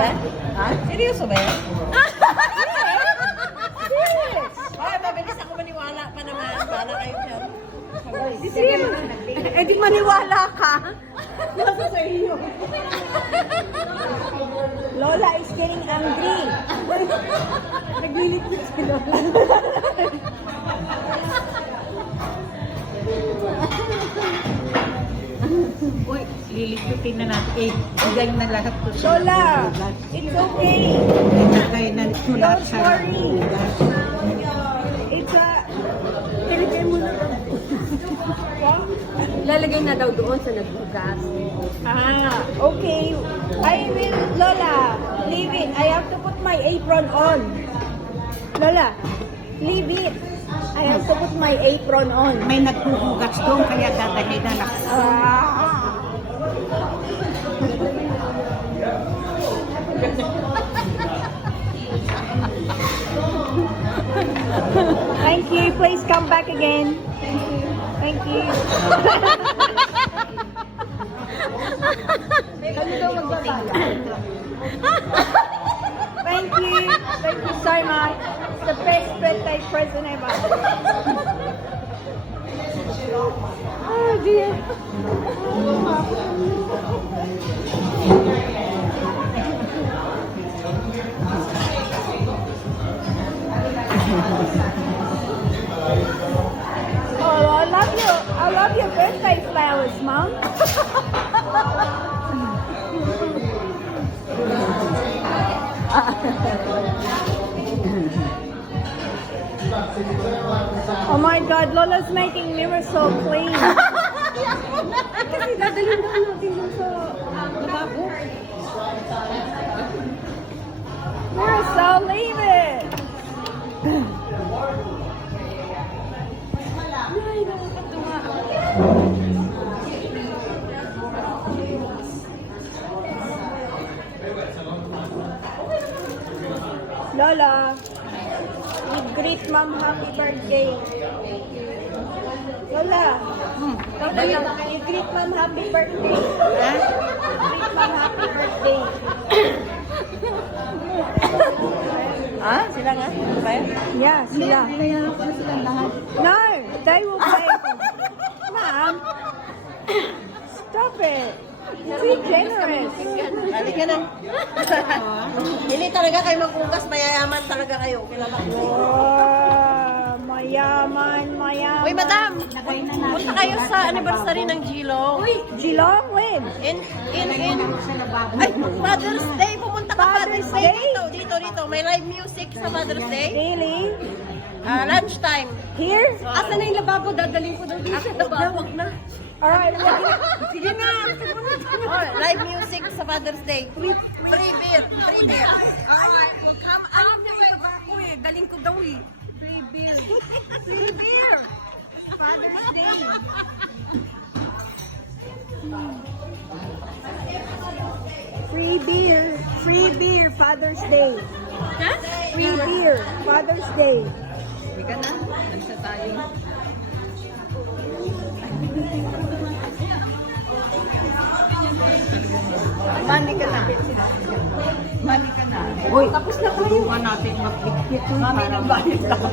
Ha? Seryoso ba yan? Yes! Ay, mabilis ako maniwala pa naman. Para kayo dyan. Eh di maniwala ka. Nasa sa iyo. Lola is getting angry. Naglilit na si Lola. Uy, lilikutin na natin. Bigay na lahat ko sa Lola, it's okay. Ilagay na ito lahat Don't sa worry. bigas. It's a... Ilagay mo na. Lalagay na daw doon sa nagbugas. Okay. I will, Lola, leave it. I have to put my apron on. Lola, leave it. I have to put my apron on. May naghuhugas doon, kaya dadali na lahat. Thank you. Please come back again. Thank you. Thank you. Thank you so much. It's the best birthday present ever. Oh dear. Oh, I love your birthday flowers, Mum. Oh my God, Lola's making mirrors so clean. Kasi dadalhin daw natin dun sa lababo. Mirasol, leave it. Ay, nakakatuwa. Lola, we greet Mom happy birthday. Lola, you greet Mom happy birthday. Greet Mom happy birthday. Ah, sila nga? Ano ba yan? Yeah, sila. Kaya na sila lahat. No, they will play. Mom, stop it. Be generous. Halika na. Hindi talaga kayo maghugas, mayayaman talaga kayo. Kilala ko. Oh, mayaman, mayaman. Uy, madam! Punta kayo sa anniversary ng Gilong. Uy! Geelong, when? In... Ay, Father's Day! Pumunta ka Father's Day! Dito. May live music sa Father's Day. Really? Lunchtime. Here? Asa na yung lababo? Dadaling ko daw dito sa lababo. Wag na. Alright, Sige na! Oh, live music sa Father's Day. Free beer. Alright, well come out na may lababo eh. Daling ko daw eh. Free beer. Free beer. Father's Day. Free beer, Father's Day. Ha? Free beer, Father's Day. Hindi ka na. Nasa tayo. Mani ka na. Mani ka na. Uy, tapos na tayo. Natin mag-ikit. Mami, nabalik lang.